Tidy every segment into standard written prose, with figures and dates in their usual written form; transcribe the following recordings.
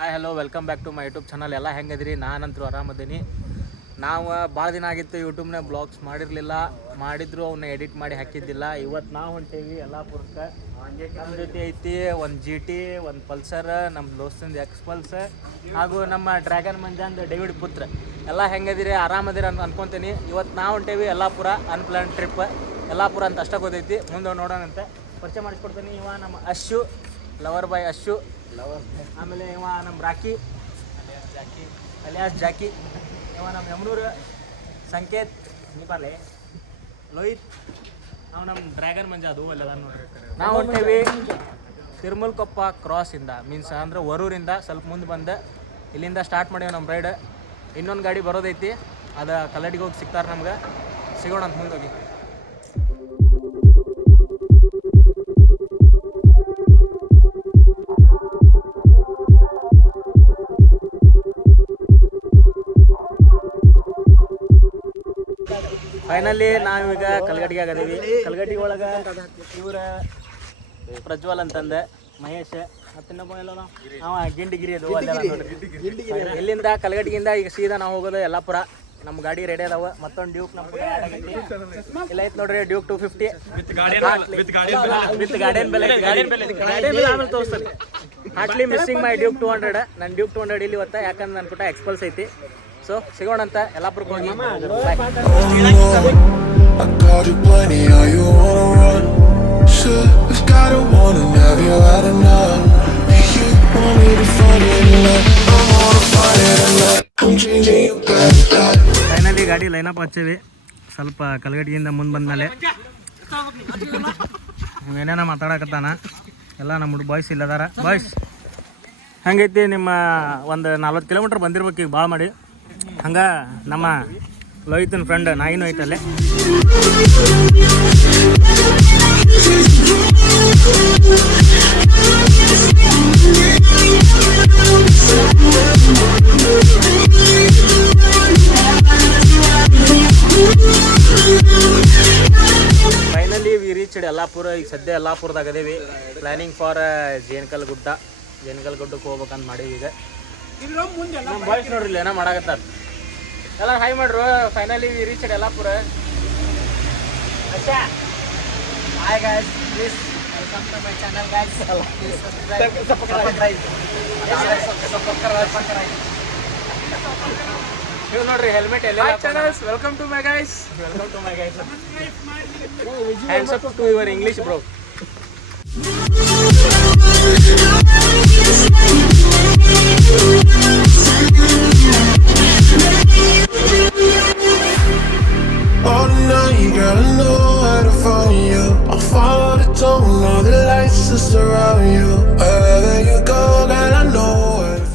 Hi hello welcome back to my YouTube channel. ಎಲ್ಲ ಹೆಂಗದ್ರಿ? ನಾನಂತರೂ ಆರಾಮದೀನಿ. ನಾವು ಭಾಳ ದಿನ ಆಗಿತ್ತು ಯೂಟ್ಯೂಬ್ನಾಗ ಬ್ಲಾಗ್ಸ್ ಮಾಡಿರಲಿಲ್ಲ, ಮಾಡಿದ್ರು ಅವನ್ನ ಎಡಿಟ್ ಮಾಡಿ ಹಾಕಿದ್ದಿಲ್ಲ. ಇವತ್ತು ನಾವು ಹೊಂಟೇವಿ ಯಲ್ಲಾಪುರಕ್ಕೆ. ನಮ್ಮ ಜೊತೆ ಐತಿ ಒಂದು GT, ಒಂದು ಪಲ್ಸರ್, ನಮ್ಮ ದೋಸ್ತಂದು ಎಕ್ಸ್ಪಲ್ಸ್ ಹಾಗೂ ನಮ್ಮ ಡ್ರ್ಯಾಗನ್ ಮಂಜಾಂದು ಡೇವಿಡ್ ಪುತ್ರ. ಎಲ್ಲ ಹೆಂಗದಿರಿ? ಆರಾಮದಿರಿ ಅನ್ಕೊತೀನಿ. ಇವತ್ತು ನಾವು ಹೊಂಟೇವಿ ಯಲ್ಲಾಪುರ, ಅನ್ಪ್ಲಾನ್ ಟ್ರಿಪ್. ಯಲ್ಲಾಪುರ ಅಂತ ಅಷ್ಟೇ ಗೊತ್ತೈತಿ, ಮುಂದೆ ನೋಡೋಣಂತೆ. ಪರಿಚಯ ಮಾಡಿಸ್ಕೊಡ್ತೀನಿ. ಇವ ನಮ್ಮ ಅಶ್ಶು, ಲವರ್ ಬಾಯ್ ಅಶ್ಶು. ಆಮೇಲೆ ಇವ ನಮ್ಮ ರಾಕಿ ಅಲಿಯಾಸ್ ಜಾಕಿ. ಇವ ನಮ್ಮ ಯಮನೂರು ಸಂಕೇತ್ ನಿಪಾಲೆ ಲೋಹಿತ್. ನಾವು ನಮ್ಮ ಡ್ರ್ಯಾಗನ್ ಮಂಜ ಅದು ಅಲ್ಲೆಲ್ಲ ನೋಡ್ರಿ. ನಾವು ಹೊಂಟೇವಿ ತಿರುಮಲಕೊಪ್ಪ ಕ್ರಾಸಿಂದ, ಮೀನ್ಸ್ ಅಂದ್ರೆ ವರೂರಿಂದ ಸ್ವಲ್ಪ ಮುಂದೆ ಬಂದು ಇಲ್ಲಿಂದ ಸ್ಟಾರ್ಟ್ ಮಾಡೀವಿ ನಮ್ಮ ರೈಡ್. ಇನ್ನೊಂದು ಗಾಡಿ ಬರೋದೈತಿ, ಅದು ಕಲ್ಲಡಿಗೆ ಹೋಗಿ ಸಿಗ್ತಾರೆ ನಮ್ಗೆ. ಸಿಗೋಣ ಅಂತ ಮುಂದೆ ಹೋಗಿ. ಫೈನಲಿ ನಾವೀಗ ಕಲ್ಗಟ್ಟಿಗೆ ಆಗದೀವಿ. ಕಲ್ಗಟ್ಟಿ ಒಳಗೆ ಇವ್ರ ಪ್ರಜ್ವಲ್ ಅಂತಂದೆ, ಮಹೇಶ್ ಮತ್ತು ಇನ್ನೊಬ್ಬ ಎಲ್ಲ ನಾವು ಗಿಂಡಿಗಿರಿ ಅದು ಇಲ್ಲಿಂದ ಕಲ್ಗಟ್ಟಿಗಿಂದ ಈಗ ಸೀದಾ ನಾವು ಹೋಗೋದು ಯಲ್ಲಾಪುರ. ನಮ್ಮ ಗಾಡಿ ರೆಡಿ ಅದಾವ. ಮತ್ತೊಂದು ಡ್ಯೂಕ್ ನಮ್ಮ ಇಲ್ಲ ಐತೆ ನೋಡ್ರಿ, ಡ್ಯೂಕ್ 250 ವಿತ್ ಗಾರ್ಡಿಯನ್ ಬೆಲೆ. ಆಮೇಲೆ ತೋರಿಸ್ತಾರೆ. ಹಾಟ್ಲಿ ಮಿಸ್ಸಿಂಗ್ ಮೈ ಡ್ಯೂಕ್ 200. ನನ್ನ ಡ್ಯೂಕ್ 200 ಇಲ್ಲಿ ಇವತ್ತ, ಯಾಕಂದ್ರೆ ನನ್ನ ಪುಟ್ಟ ಎಕ್ಸ್ಪಲ್ಸ್ ಐತಿ. ಸೊ ಸಿಗೋಣ ಅಂತ ಯಲ್ಲಾಪುರಕ್ಕೆ ಹೋಗಿ. ಫೈನಲಿ ಗಾಡಿ ಲೈನಪ್ ಹಚ್ಚೇವಿ. ಸ್ವಲ್ಪ ಕಲ್ಗಟ್ಟಿಯಿಂದ ಮುಂದೆ ಬಂದ್ಮೇಲೆ ಏನೇನ ಮಾತಾಡಕತ್ತಾನ. ಎಲ್ಲ ನಮ್ಮ ಬಾಯ್ಸ್ ಇಲ್ಲದಾರ. ಬಾಯ್ಸ್ ಹಂಗೈತಿ ನಿಮ್ಮ ಒಂದು 40 ಕಿಲೋಮೀಟ್ರ್ ಬಂದಿರ್ಬೇಕು ಈಗ ಭಾಳ ಮಾಡಿ. ಹಂಗೆ ನಮ್ಮ ಲೋಹಿತನ ಫ್ರೆಂಡ್ ನಾಯಿನೂ ಐತಲ್ಲೇ. Finally we reached Yellapur. ಈಗ ಸದ್ಯ ಯಲ್ಲಾಪುರದಾಗ ಅದೇವಿ. ಪ್ಲ್ಯಾನಿಂಗ್ ಫಾರ್ ಜೇನ್ಕಲ್ ಗುಡ್ಡಕ್ಕೆ ಹೋಗ್ಬೇಕಂತ ಮಾಡೀವಿ. ಈಗ ನಮ್ಮ ಬಾಯ್ಸ್ ನೋಡ್ರಿ ಏನೋ ಮಾಡಾಕತ್ತಾರ. ಎಲ್ಲ ಹಾಯ್ ಮಾಡ್ರು. Finally we reached Yellapur. Hi guys, please welcome to my channel guys. ನೀವು ನೋಡ್ರಿ ಹೆಲ್ಮೆಟ್ ಎಲ್ಲ. Welcome to my guys. Hands up to your English bro.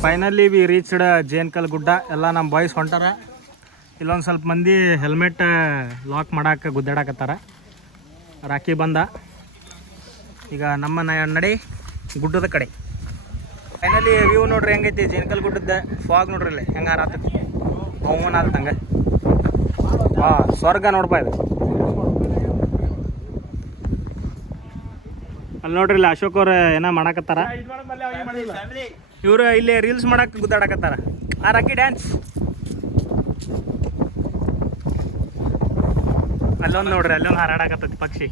Finally we reached Jenkal Gudda. ಎಲ್ಲ ನಮ್ಮ ಬಾಯ್ಸ್ ಹೊಂಟಾರ. ಇಲ್ಲೊಂದು ಸ್ವಲ್ಪ ಮಂದಿ ಹೆಲ್ಮೆಟ್ ಲಾಕ್ ಮಾಡಕ್ಕೆ ಗುದ್ದಾಡಕತ್ತಾರ. ರಾಕಿ ಬಂದ. ಈಗ ನಮ್ಮ ನಡೆ ಗುಡ್ಡದ ಕಡೆ. ಫೈನಲಿ ವ್ಯೂ ನೋಡ್ರಿ ಹೆಂಗೈತಿ ಜೇನ್ಕಲ್ ಗುಡ್ಡದ. ಫಾಗ್ ನೋಡ್ರಿ ಇಲ್ಲಿ ಹೆಂಗೆ ಹಾರಾತೈತಿ. ಅವನ ಆದಂಗೆ ಸ್ವರ್ಗ ನೋಡ್ಪಾ ಇದು. ಅಲ್ಲಿ ನೋಡ್ರಿ ಇಲ್ಲಿ ಅಶೋಕ್ ಅವ್ರು ಏನೋ ಮಾಡಾಕತ್ತಾರ. ಇವರು ಇಲ್ಲಿ ರೀಲ್ಸ್ ಮಾಡಕ್ಕೆ ಗುದ್ದಾಡಕತ್ತಾರ. ಆ ರಾಕಿ ಡ್ಯಾನ್ಸ್ ಅಲ್ಲೊಂದು ನೋಡ್ರಿ, ಅಲ್ಲೊಂದು ಹಾರಾಡಕತ್ತೈತಿ ಪಕ್ಷಿ.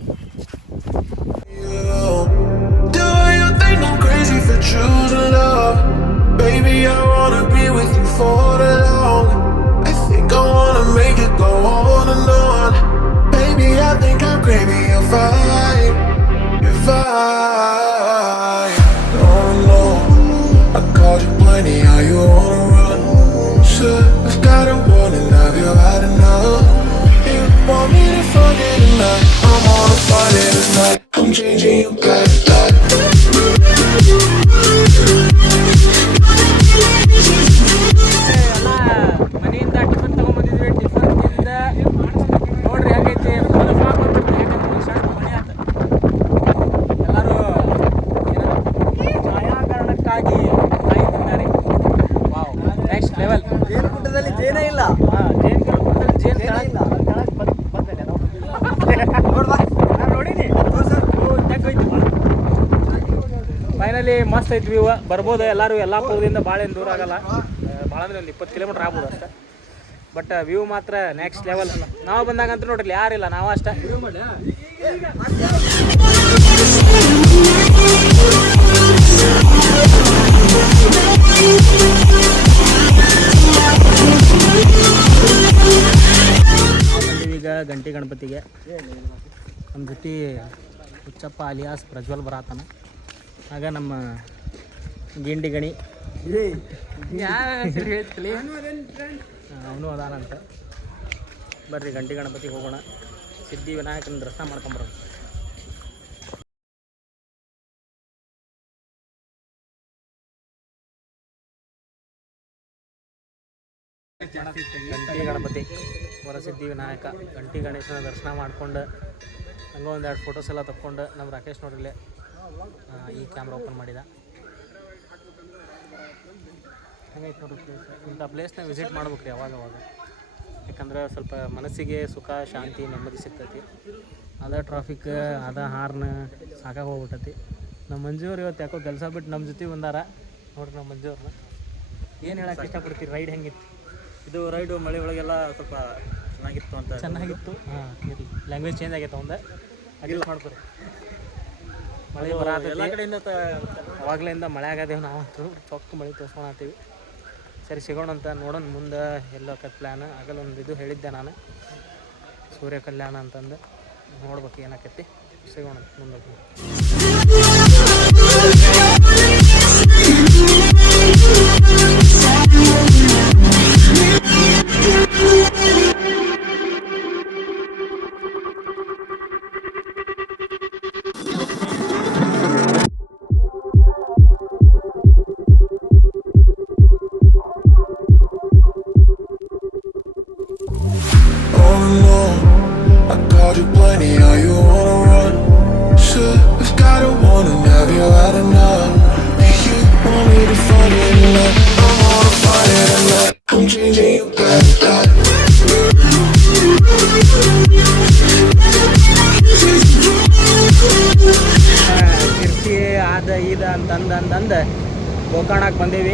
ಮನೆಯಿಂದ ಟಿಫನ್ ತಗೊಂಡ್ಬಂದಿದ್ವಿ. ಟಿಫನ್ ತಿಂದ ನೋಡ್ರಿ ಹೆಂಗೈತಿ. ಫುಲ್ ಫಾಗ್ ಬಂದ್ಬಿಟ್ಟು ಮನೆ ಆತ. ಎಲ್ಲರೂ ಛಾಯಾಕರಣಕ್ಕಾಗಿ ಕಾಯ್ತಿದ್ದಾರೆ. Wow, next level. ಜೇನು ಗುಡ್ಡದಲ್ಲಿ ಜೇನೇ ಇಲ್ಲ. ಜೇನು ಗುಡ್ಡದಲ್ಲಿ ಜೇನು ಇಲ್ಲ. ನೋಡಿನಿ. ಫೈನಲಿ ಮಸ್ತ್ ಐತಿ ವ್ಯೂ. ಬರ್ಬೋದು ಎಲ್ಲರೂ, ಯಲ್ಲಾಪುರದಿಂದ ಭಾಳ ಏನು ದೂರ ಆಗಲ್ಲ, ಭಾಳ ಅಂದರೆ ಒಂದು 20 ಕಿಲೋಮೀಟ್ರ್ ಆಗ್ಬೋದು ಅಷ್ಟೇ. ಬಟ್ ವ್ಯೂ ಮಾತ್ರ ನೆಕ್ಸ್ಟ್ ಲೆವೆಲ್. ನಾವು ಬಂದಾಗಂತೂ ನೋಡ್ರಿ ಯಾರಿಲ್ಲ, ನಾವು ಅಷ್ಟೇ. ಈಗ ಗಂಟಿ ಗಣಪತಿಗೆ ನಮ್ಮ ಜೊತೆ ಹುಚ್ಚಪ್ಪ ಅಲಿಯಾಸ್ ಪ್ರಜ್ವಲ್ ಬರಾತನ. ಆಗ ನಮ್ಮ ಗಿಂಡಿ ಗಣಿ ಅವನು ಅದಾನಂತ. ಬರ್ರಿ ಗಂಟಿ ಗಣಪತಿಗೆ ಹೋಗೋಣ, ಸಿದ್ಧಿ ವಿನಾಯಕನ ದರ್ಶನ ಮಾಡ್ಕೊಂಬರೋಣ. ಗಂಟಿ ಗಣಪತಿ ವರಸಿದ್ಧಿ ವಿನಾಯಕ ಗಂಟಿ ಗಣೇಶನ ದರ್ಶನ ಮಾಡ್ಕೊಂಡು ಹಂಗೆ ಒಂದೆರಡು ಫೋಟೋಸ್ ಎಲ್ಲ ತಕ್ಕೊಂಡು ನಮ್ಮ ರಾಕೇಶ್ ನೋಡ್ರಿಲ್ಲೇ ಈ ಕ್ಯಾಮ್ರಾ ಓಪನ್ ಮಾಡಿದ. ಹಂಗೈತೆ ನೋಡ್ರಿ ಪ್ಲೇಸ್. ಇಂಥ ಪ್ಲೇಸ್ನ ವಿಸಿಟ್ ಮಾಡ್ಬೇಕು ರೀ ಅವಾಗವಾಗ, ಯಾಕಂದ್ರೆ ಸ್ವಲ್ಪ ಮನಸ್ಸಿಗೆ ಸುಖ, ಶಾಂತಿ, ನೆಮ್ಮದಿ ಸಿಗ್ತೈತಿ. ಅದ ಟ್ರಾಫಿಕ್, ಅದ ಹಾರ್ನ್ ಸಾಕಾಗಿ ಹೋಗ್ಬಿಟ್ಟತಿ. ನಮ್ಮ ಮಂಜೂರು ಇವತ್ತು ಯಾಕೋ ಕೆಲಸ ಬಿಟ್ಟು ನಮ್ಮ ಜೊತೆ ಬಂದಾರ ನೋಡ್ರಿ. ನಮ್ಮ ಮಂಜೂರ್ನ ಏನು ಹೇಳಕ್ಕೆ ಇಷ್ಟಪಡ್ತೀರಿ? ರೈಡ್ ಹೆಂಗಿತ್ತು? ಇದು ರೈಡು ಮಳೆ ಒಳಗೆಲ್ಲ ಸ್ವಲ್ಪ ಚೆನ್ನಾಗಿತ್ತು ಅಂತ. ಚೆನ್ನಾಗಿತ್ತು. ಹಾಂ, ಇರಲಿ, ಲ್ಯಾಂಗ್ವೇಜ್ ಚೇಂಜ್ ಆಗೈತೆ ಒಂದು ಅಡ್ಜಸ್ಟ್ ಮಾಡ್ಕೊರಿ. ಮಳೆ ಬರತ್ತೆ ಎಲ್ಲ ಕಡೆಯಿಂದ ಅವಾಗಲಿಂದ ಮಳೆ ಆಗದೇವು. ನಾವು ಚೊಕ್ಕ ಮಳೆ ತೋರಿಸ್ಕೊಳತ್ತೀವಿ. ಸರಿ, ಸಿಗೋಣ ಅಂತ ನೋಡೋಣ ಮುಂದೆ ಎಲ್ಲೋಕತ್ ಪ್ಲ್ಯಾನ್. ಆಗಲ್ಲ ಒಂದು ಇದು ಹೇಳಿದ್ದೆ ನಾನು, ಸೂರ್ಯ ಕಲ್ಯಾಣ ಅಂತಂದು. ನೋಡ್ಬೇಕು ಏನಾಕೈತಿ. ಸಿಗೋಣ ಮುಂದೆ. ಅಂತಂದು ಗೋಕರ್ಣಕ್ಕೆ ಬಂದೇವಿ.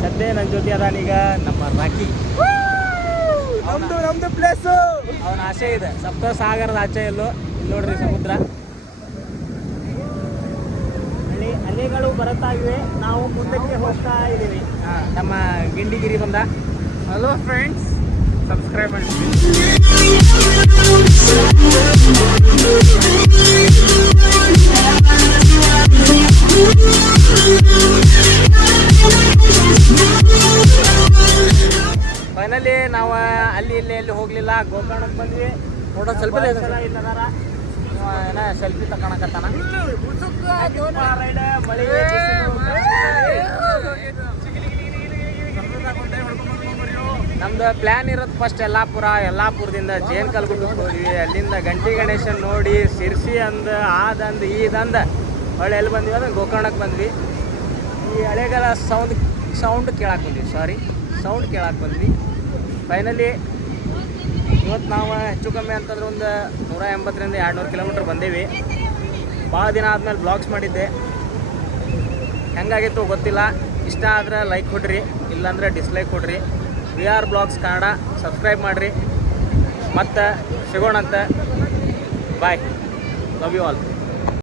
ಸದ್ಯ ನನ್ನ ಜೊತೆ ಅದಾನೀಗ ನಮ್ಮ ರಾಕಿ. ನಮ್ದು ಪ್ಲೇಸು. ಅವನ ಆಸೆ ಇದೆ ಸಪ್ತ ಸಾಗರದ ಆಚೆ ಎಲ್ಲೋ. ಇಲ್ಲಿ ನೋಡ್ರಿ ಸಮುದ್ರ, ಅಲೆಗಳು ಬರುತ್ತಾ ಇವೆ. ನಾವು ಮುಂದಕ್ಕೆ ಹೋಗ್ತಾ ಇದ್ದೀವಿ. ನಮ್ಮ ಗಿಂಡಿಗಿರಿ ಬಂದ. ಹಲೋ ಫ್ರೆಂಡ್ಸ್, ಸಬ್ಸ್ಕ್ರೈಬ್ ಮಾಡಿ. ಫೈನಲಿ ನಾವು ಅಲ್ಲಿ ಇಲ್ಲಿ ಹೋಗ್ಲಿಲ್ಲ, ಗೋಕರ್ಣಕ್ಕೆ ಬಂದ್ವಿ. ಫೋಟೋ ಸೆಲ್ಫಿ ಇಲ್ಲದಾರ, ಏನೋ ಸೆಲ್ಫಿ ತಗೊಳಕತ್ತಾನ. ರೈಡ್ ಮಳೆ ನಮ್ದು ಪ್ಲ್ಯಾನ್ ಇರೋದು ಫಸ್ಟ್ ಯಲ್ಲಾಪುರದಿಂದ ಜೇನ್ಕಲ್ಗುಡ್ಡಕ್ಕೆ ಹೋದ್ವಿ. ಅಲ್ಲಿಂದ ಗಂಟಿ ಗಣೇಶನ್ ನೋಡಿ ಸಿರ್ಸಿ ಅಂದು ಆದಂದು ಈದಂದು ಹೊಳ್ಳಿ ಎಲ್ಲಿ ಬಂದ್ವಿ ಅಂದ್ರೆ ಗೋಕರ್ಣಕ್ಕೆ ಬಂದ್ವಿ. ಈ ಹಳೆಗಳ ಸೌಂಡ್ ಕೇಳಕ್ಕೆ ಬಂದ್ವಿ. ಫೈನಲಿ ಇವತ್ತು ನಾವು ಹೆಚ್ಚು ಕಮ್ಮಿ ಅಂತಂದ್ರೆ ಒಂದು 180ರಿಂದ 200 ಕಿಲೋಮೀಟ್ರ್ ಬಂದೇವಿ. ಭಾಳ ದಿನ ಆದಮೇಲೆ ಬ್ಲಾಗ್ಸ್ ಮಾಡಿದ್ದೆ. ಹೆಂಗಾಗಿತ್ತು ಗೊತ್ತಿಲ್ಲ. ಇಷ್ಟ ಆದರೆ ಲೈಕ್ ಕೊಡ್ರಿ, ಇಲ್ಲಾಂದರೆ ಡಿಸ್ಲೈಕ್ ಕೊಡ್ರಿ. VR ಬ್ಲಾಗ್ಸ್ ಕನ್ನಡ ಸಬ್ಸ್ಕ್ರೈಬ್ ಮಾಡಿರಿ. ಮತ್ತು ಸಿಗೋಣಂತೆ. ಬಾಯ್, ಲವ್ ಯು ಆಲ್.